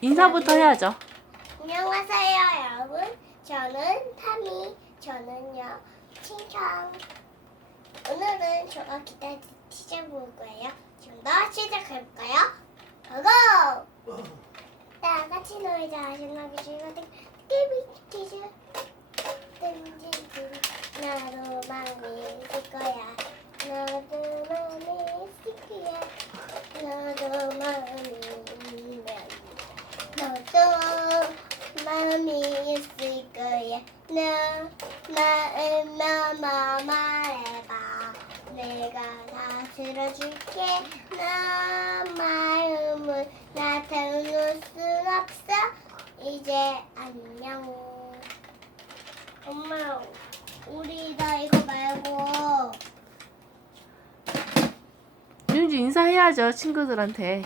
인사부터 해야죠. 안녕하세요 여러분. 저는 타미 저는요 칭찬 오늘은 제가 기타 시작해볼 거예요. 지금부터 시작해볼까요? 고고! 다 같이 놀자. 신나게 즐거운 게임이 티즈 든든든 나도 마음이 있을 거야. 나도 마음이 있을 거야. 나도 마음이 있으면 너도 마음이 있을 너 마음 너마 말해봐. 내가 다 들어줄게. 너 마음을 나타낼 순 없어. 이제 안녕. 엄마, 우리 나 이거 말고 윤지 인사해야죠 친구들한테.